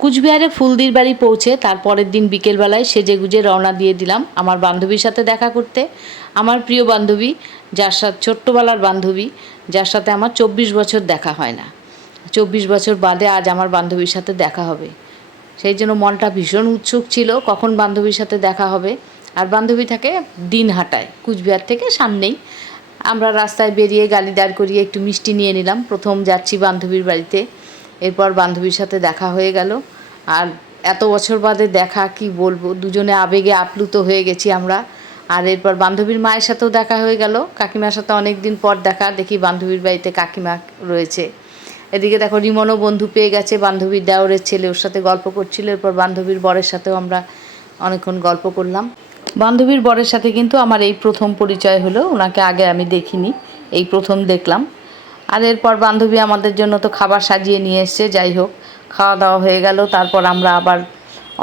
কুচবিহারে ফুলদির বাড়ি পৌঁছে তার পরের দিন বিকেলবেলায় সেজেগুজে রওনা দিয়ে দিলাম আমার বান্ধবীর সাথে দেখা করতে। আমার প্রিয় বান্ধবী, যার সাথে ছোট্টবেলার বান্ধবী, যার সাথে আমার 24 বছর দেখা হয় না। 24 বছর বাদে আজ আমার বান্ধবীর সাথে দেখা হবে। সেই জন্য মনটা ভীষণ উৎসুক ছিল কখন বান্ধবীর সাথে দেখা হবে। আর বান্ধবী থাকে দিনহাটায়, কুচবিহার থেকে সামনেই। আমরা রাস্তায় বেরিয়ে গাড়ি দাঁড় করিয়ে একটু মিষ্টি নিয়ে নিলাম। প্রথম যাচ্ছি বান্ধবীর বাড়িতে, এরপর বান্ধবীর সাথে দেখা হয়ে গেল। আর এত বছর বাদে দেখা, কি বলবো, দুজনে আবেগে আপ্লুত হয়ে গেছি আমরা। আর এরপর বান্ধবীর মায়ের সাথেও দেখা হয়ে গেল, কাকিমার সাথে অনেক দিন পর দেখা, দেখি বান্ধবীর বাড়িতে কাকিমা রয়েছে। এদিকে দেখো রিমনও বন্ধু পেয়ে গেছে, বান্ধবীর দেওরের ছেলে, ওর সাথে গল্প করছিল। এরপর বান্ধবীর বরের সাথেও আমরা অনেকক্ষণ গল্প করলাম। বান্ধবীর বরের সাথে কিন্তু আমার এই প্রথম পরিচয় হলো, ওনাকে আগে আমি দেখিনি, এই প্রথম দেখলাম। আর এরপর বান্ধবী আমাদের জন্য তো খাবার সাজিয়ে নিয়ে এসছে। যাই হোক, খাওয়া দাওয়া হয়ে গেল। তারপর আমরা আবার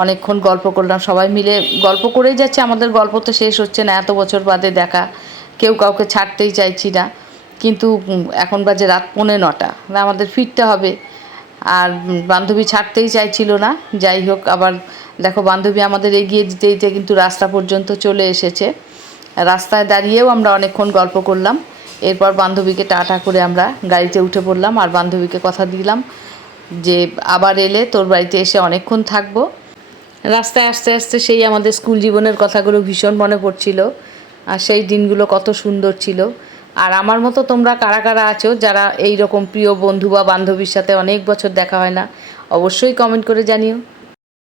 অনেকক্ষণ গল্প করলাম, সবাই মিলে গল্প করেই যাচ্ছে। আমাদের গল্প তো শেষ হচ্ছে না, এত বছর বাদে দেখা, কেউ কাউকে ছাড়তেই চাইছি না। কিন্তু এখন বাজে রাত 9:45, আমাদের ফিরতে হবে। আর বান্ধবী ছাড়তেই চাইছিল না। যাই হোক, আবার দেখো বান্ধবী আমাদের এগিয়ে দিতে দিতে কিন্তু রাস্তা পর্যন্ত চলে এসেছে। রাস্তায় দাঁড়িয়েও আমরা অনেকক্ষণ গল্প করলাম। এরপর বান্ধবীকে টাটা করে আমরা গাড়িতে উঠে পড়লাম। আর বান্ধবীকে কথা দিলাম যে আবার এলে তোর বাড়িতে এসে অনেকক্ষণ থাকবো। রাস্তায় আস্তে আস্তে সেই আমাদের স্কুল জীবনের কথাগুলো ভীষণ মনে পড়ছিল। আর সেই দিনগুলো কত সুন্দর ছিল। আর আমার মতো তোমরা কারা কারা আছো যারা এই রকম প্রিয় বন্ধু বা বান্ধবীর সাথে অনেক বছর দেখা হয় না, অবশ্যই কমেন্ট করে জানিও।